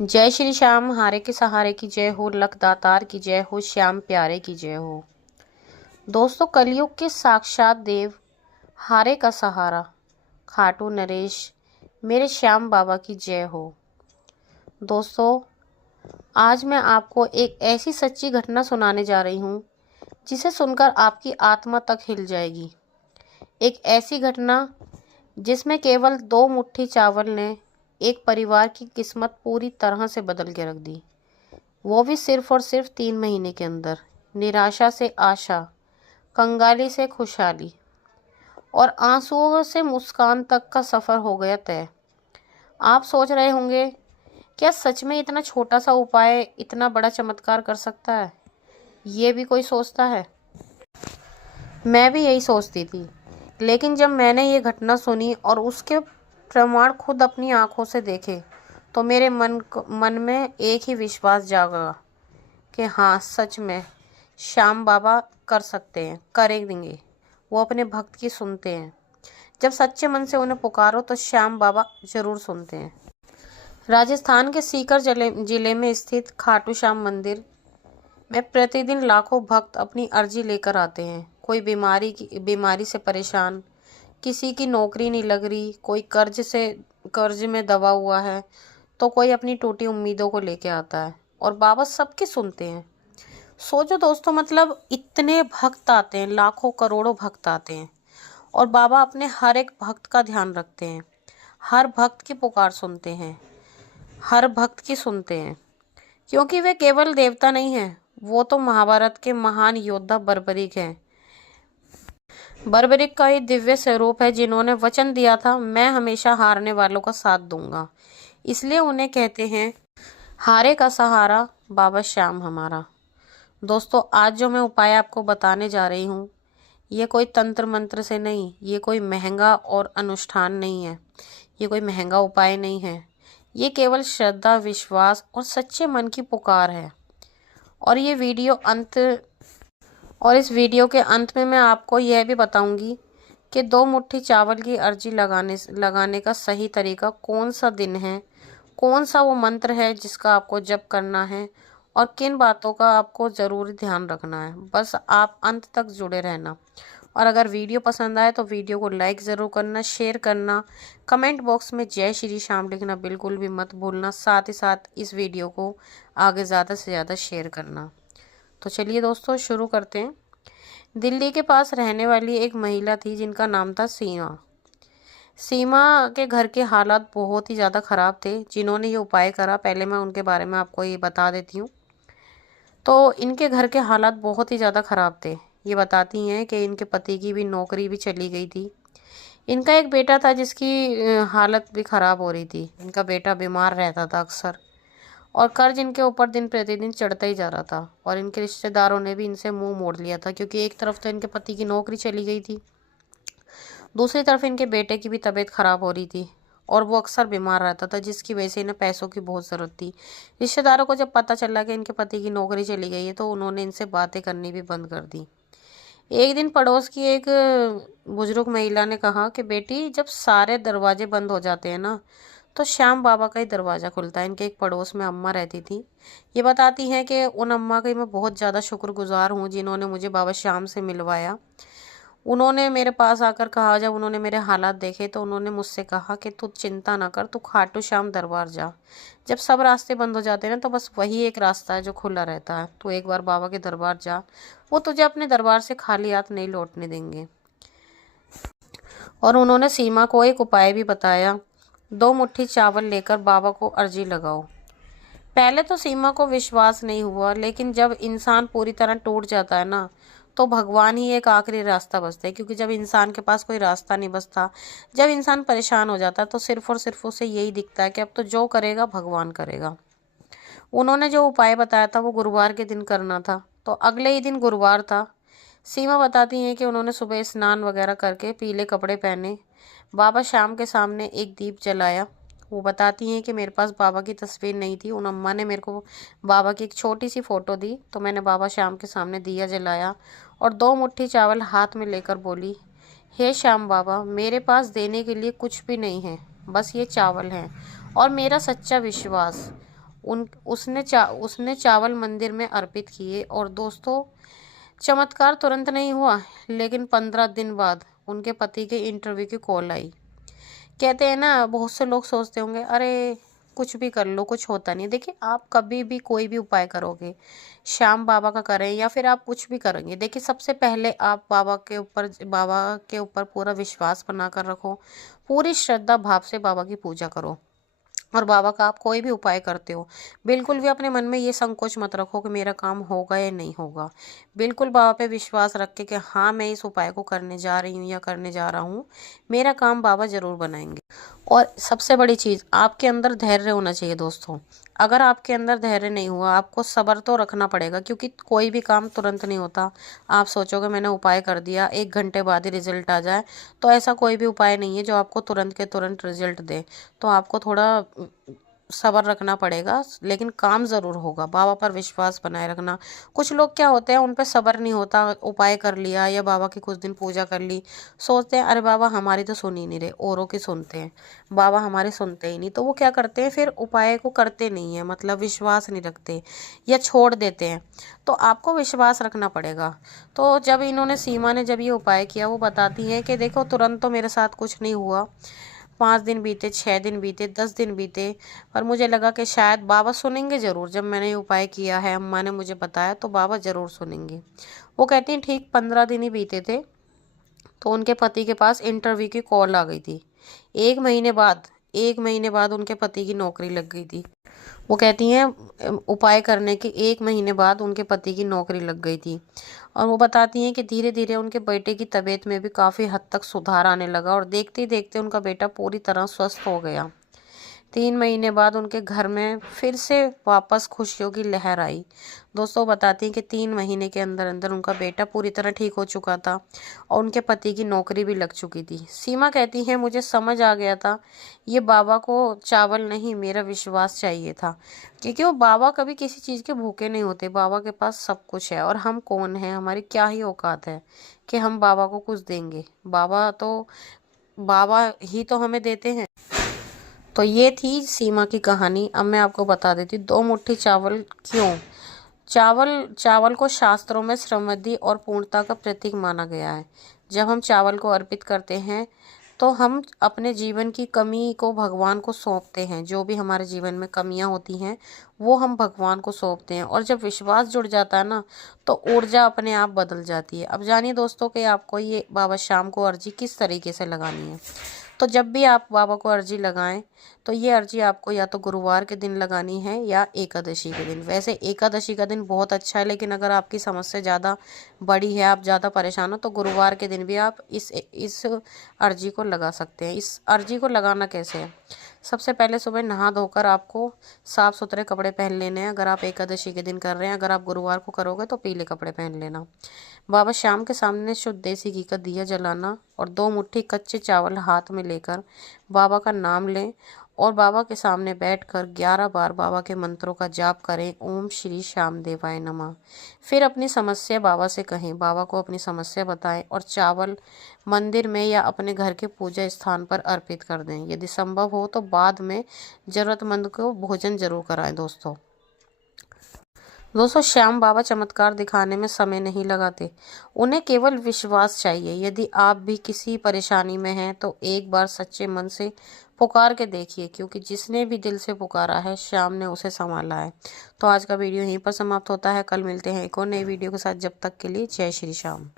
जय श्री श्याम, हारे के सहारे की जय हो, लख दातार की जय हो, श्याम प्यारे की जय हो। दोस्तों, कलयुग के साक्षात देव, हारे का सहारा, खाटू नरेश, मेरे श्याम बाबा की जय हो। दोस्तों, आज मैं आपको एक ऐसी सच्ची घटना सुनाने जा रही हूँ जिसे सुनकर आपकी आत्मा तक हिल जाएगी। एक ऐसी घटना जिसमें केवल 2 मुट्ठी चावल ने एक परिवार की किस्मत पूरी तरह से बदल के रख दी। वो भी सिर्फ और सिर्फ 3 महीने के अंदर। निराशा से आशा, कंगाली से खुशहाली और आंसुओं से मुस्कान तक का सफ़र हो गया तय। आप सोच रहे होंगे, क्या सच में इतना छोटा सा उपाय इतना बड़ा चमत्कार कर सकता है? ये भी कोई सोचता है? मैं भी यही सोचती थी, लेकिन जब मैंने ये घटना सुनी और उसके प्रमाण खुद अपनी आंखों से देखे तो मेरे मन में एक ही विश्वास जागा कि हाँ, सच में श्याम बाबा कर सकते हैं, करेंगे। वो अपने भक्त की सुनते हैं। जब सच्चे मन से उन्हें पुकारो तो श्याम बाबा जरूर सुनते हैं। राजस्थान के सीकर जिले में स्थित खाटू श्याम मंदिर में प्रतिदिन लाखों भक्त अपनी अर्जी लेकर आते हैं। कोई बीमारी से परेशान, किसी की नौकरी नहीं लग रही, कोई कर्ज में दबा हुआ है, तो कोई अपनी टूटी उम्मीदों को लेके आता है और बाबा सबकी सुनते हैं। सोचो दोस्तों, मतलब इतने भक्त आते हैं, लाखों करोड़ों भक्त आते हैं और बाबा अपने हर एक भक्त का ध्यान रखते हैं, हर भक्त की पुकार सुनते हैं, हर भक्त की सुनते हैं। क्योंकि वे केवल देवता नहीं हैं, वो तो महाभारत के महान योद्धा बर्बरीक हैं। बर्बरीक का ही दिव्य स्वरूप है, जिन्होंने वचन दिया था, मैं हमेशा हारने वालों का साथ दूंगा। इसलिए उन्हें कहते हैं हारे का सहारा, बाबा श्याम हमारा। दोस्तों, आज जो मैं उपाय आपको बताने जा रही हूँ, ये कोई तंत्र मंत्र से नहीं, ये कोई महंगा और अनुष्ठान नहीं है, ये कोई महंगा उपाय नहीं है। ये केवल श्रद्धा, विश्वास और सच्चे मन की पुकार है। और इस वीडियो के अंत में मैं आपको यह भी बताऊंगी कि 2 मुट्ठी चावल की अर्जी लगाने का सही तरीका कौन सा दिन है, कौन सा वो मंत्र है जिसका आपको जप करना है और किन बातों का आपको ज़रूर ध्यान रखना है। बस आप अंत तक जुड़े रहना। और अगर वीडियो पसंद आए तो वीडियो को लाइक ज़रूर करना, शेयर करना, कमेंट बॉक्स में जय श्री श्याम लिखना बिल्कुल भी मत भूलना। साथ ही साथ इस वीडियो को आगे ज़्यादा से ज़्यादा शेयर करना। तो चलिए दोस्तों, शुरू करते हैं। दिल्ली के पास रहने वाली एक महिला थी जिनका नाम था सीमा। सीमा के घर के हालात बहुत ही ज़्यादा ख़राब थे। जिन्होंने ये उपाय करा, पहले मैं उनके बारे में आपको ये बता देती हूँ। तो इनके घर के हालात बहुत ही ज़्यादा ख़राब थे। ये बताती हैं कि इनके पति की भी नौकरी भी चली गई थी। इनका एक बेटा था जिसकी हालत भी ख़राब हो रही थी। इनका बेटा बीमार रहता था अक्सर और कर्ज इनके ऊपर दिन प्रतिदिन चढ़ता ही जा रहा था। और इनके रिश्तेदारों ने भी इनसे मुंह मोड़ लिया था, क्योंकि एक तरफ तो इनके पति की नौकरी चली गई थी, दूसरी तरफ इनके बेटे की भी तबीयत ख़राब हो रही थी और वो अक्सर बीमार रहता था, जिसकी वजह से इन्हें पैसों की बहुत ज़रूरत थी। रिश्तेदारों को जब पता चला कि इनके पति की नौकरी चली गई है तो उन्होंने इनसे बातें करनी भी बंद कर दी। एक दिन पड़ोस की एक बुजुर्ग महिला ने कहा कि बेटी, जब सारे दरवाजे बंद हो जाते हैं ना, तो श्याम बाबा का ही दरवाज़ा खुलता है। इनके एक पड़ोस में अम्मा रहती थी। ये बताती हैं कि उन अम्मा की मैं बहुत ज़्यादा शुक्रगुजार हूँ जिन्होंने मुझे बाबा श्याम से मिलवाया। उन्होंने मेरे पास आकर कहा, जब उन्होंने मेरे हालात देखे तो उन्होंने मुझसे कहा कि तू चिंता ना कर, तू खाटू श्याम दरबार जा। जब सब रास्ते बंद हो जाते हैं ना, तो बस वही एक रास्ता है जो खुला रहता है। तू एक बार बाबा के दरबार जा, वो तुझे अपने दरबार से खाली हाथ नहीं लौटने देंगे। और उन्होंने सीमा को एक उपाय भी बताया, 2 मुट्ठी चावल लेकर बाबा को अर्जी लगाओ। पहले तो सीमा को विश्वास नहीं हुआ, लेकिन जब इंसान पूरी तरह टूट जाता है ना, तो भगवान ही एक आखिरी रास्ता बचता है। क्योंकि जब इंसान के पास कोई रास्ता नहीं बचता, जब इंसान परेशान हो जाता है, तो सिर्फ और सिर्फ उसे यही दिखता है कि अब तो जो करेगा भगवान करेगा। उन्होंने जो उपाय बताया था वो गुरुवार के दिन करना था, तो अगले ही दिन गुरुवार था। सीमा बताती हैं कि उन्होंने सुबह स्नान वगैरह करके पीले कपड़े पहने, बाबा श्याम के सामने एक दीप जलाया। वो बताती हैं कि मेरे पास बाबा की तस्वीर नहीं थी। उन अम्मा ने मेरे को बाबा की एक छोटी सी फ़ोटो दी, तो मैंने बाबा श्याम के सामने दिया जलाया और 2 मुट्ठी चावल हाथ में लेकर बोली, हे श्याम बाबा, मेरे पास देने के लिए कुछ भी नहीं है, बस ये चावल हैं और मेरा सच्चा विश्वास। उन उसने चावल मंदिर में अर्पित किए। और दोस्तों, चमत्कार तुरंत नहीं हुआ, लेकिन 15 दिन बाद उनके पति के इंटरव्यू की कॉल आई। कहते हैं ना, बहुत से लोग सोचते होंगे अरे कुछ भी कर लो, कुछ होता नहीं। देखिए, आप कभी भी कोई भी उपाय करोगे, श्याम बाबा का करें या फिर आप कुछ भी करेंगे, देखिए सबसे पहले आप बाबा के ऊपर पूरा विश्वास बनाकर रखो, पूरी श्रद्धा भाव से बाबा की पूजा करो। और बाबा का आप कोई भी उपाय करते हो, बिल्कुल भी अपने मन में ये संकोच मत रखो कि मेरा काम होगा या नहीं होगा। बिल्कुल बाबा पे विश्वास रख के कि हाँ, मैं इस उपाय को करने जा रही हूँ या करने जा रहा हूँ, मेरा काम बाबा जरूर बनाएंगे। और सबसे बड़ी चीज़, आपके अंदर धैर्य होना चाहिए दोस्तों। अगर आपके अंदर धैर्य नहीं हुआ, आपको सब्र तो रखना पड़ेगा, क्योंकि कोई भी काम तुरंत नहीं होता। आप सोचोगे मैंने उपाय कर दिया, 1 घंटे बाद ही रिजल्ट आ जाए, तो ऐसा कोई भी उपाय नहीं है जो आपको तुरंत के तुरंत रिजल्ट दे। तो आपको थोड़ा सब्र रखना पड़ेगा, लेकिन काम ज़रूर होगा। बाबा पर विश्वास बनाए रखना। कुछ लोग क्या होते हैं, उन पर सब्र नहीं होता, उपाय कर लिया या बाबा की कुछ दिन पूजा कर ली, सोचते हैं अरे बाबा हमारी तो सुन ही नहीं रहे, औरों की सुनते हैं, बाबा हमारे सुनते ही नहीं। तो वो क्या करते हैं, फिर उपाय को करते नहीं है, मतलब विश्वास नहीं रखते या छोड़ देते हैं। तो आपको विश्वास रखना पड़ेगा। तो जब इन्होंने, सीमा ने जब ये उपाय किया, वो बताती है कि देखो तुरंत तो मेरे साथ कुछ नहीं हुआ, 5 दिन बीते, 6 दिन बीते, 10 दिन बीते, पर मुझे लगा कि शायद बाबा सुनेंगे ज़रूर। जब मैंने ये उपाय किया है, अम्मा ने मुझे बताया, तो बाबा ज़रूर सुनेंगे। वो कहती हैं ठीक 15 दिन ही बीते थे, तो उनके पति के पास इंटरव्यू की कॉल आ गई थी। 1 महीने बाद उनके पति की नौकरी लग गई थी। वो कहती हैं उपाय करने के 1 महीने बाद उनके पति की नौकरी लग गई थी। और वो बताती हैं कि धीरे धीरे उनके बेटे की तबीयत में भी काफ़ी हद तक सुधार आने लगा, और देखते ही देखते उनका बेटा पूरी तरह स्वस्थ हो गया। 3 महीने बाद उनके घर में फिर से वापस खुशियों की लहर आई। दोस्तों, बताती हैं कि 3 महीने के अंदर अंदर उनका बेटा पूरी तरह ठीक हो चुका था, और उनके पति की नौकरी भी लग चुकी थी। सीमा कहती है मुझे समझ आ गया था, ये बाबा को चावल नहीं, मेरा विश्वास चाहिए था, क्योंकि वो बाबा कभी किसी चीज़ के भूखे नहीं होते। बाबा के पास सब कुछ है, और हम कौन हैं, हमारी क्या ही औकात है कि हम बाबा को कुछ देंगे। बाबा ही तो हमें देते हैं। तो ये थी सीमा की कहानी। अब मैं आपको बता देती हूँ 2 मुट्ठी चावल क्यों। चावल को शास्त्रों में समृद्धि और पूर्णता का प्रतीक माना गया है। जब हम चावल को अर्पित करते हैं, तो हम अपने जीवन की कमी को भगवान को सौंपते हैं। जो भी हमारे जीवन में कमियां होती हैं, वो हम भगवान को सौंपते हैं। और जब विश्वास जुड़ जाता है ना, तो ऊर्जा अपने आप बदल जाती है। अब जानिए दोस्तों कि आपको ये बाबा श्याम को अर्जी किस तरीके से लगानी है। तो जब भी आप बाबा को अर्जी लगाएं, तो ये अर्जी आपको या तो गुरुवार के दिन लगानी है या एकादशी के दिन। वैसे एकादशी का दिन बहुत अच्छा है, लेकिन अगर आपकी समस्या ज़्यादा बड़ी है, आप ज़्यादा परेशान हो, तो गुरुवार के दिन भी आप इस अर्जी को लगा सकते हैं। इस अर्जी को लगाना कैसे है, सबसे पहले सुबह नहा धोकर आपको साफ़ सुथरे कपड़े पहन लेने हैं। अगर आप एकादशी के दिन कर रहे हैं, अगर आप गुरुवार को करोगे तो पीले कपड़े पहन लेना। बाबा श्याम के सामने शुद्ध देसी घी का दिया जलाना, और 2 मुट्ठी कच्चे चावल हाथ में लेकर बाबा का नाम लें, और बाबा के सामने बैठकर 11 बार बाबा के मंत्रों का जाप करें। ओम श्री श्याम देवाय नमः। फिर अपनी समस्या बाबा से कहें, बाबा को अपनी समस्या बताएं, और चावल मंदिर में या अपने घर के पूजा स्थान पर अर्पित कर दें। यदि संभव हो तो बाद में ज़रूरतमंद को भोजन जरूर कराएं। दोस्तों, श्याम बाबा चमत्कार दिखाने में समय नहीं लगाते, उन्हें केवल विश्वास चाहिए। यदि आप भी किसी परेशानी में हैं, तो एक बार सच्चे मन से पुकार के देखिए, क्योंकि जिसने भी दिल से पुकारा है, श्याम ने उसे संभाला है। तो आज का वीडियो यहीं पर समाप्त होता है। कल मिलते हैं एक और नई वीडियो के साथ। जब तक के लिए जय श्री श्याम।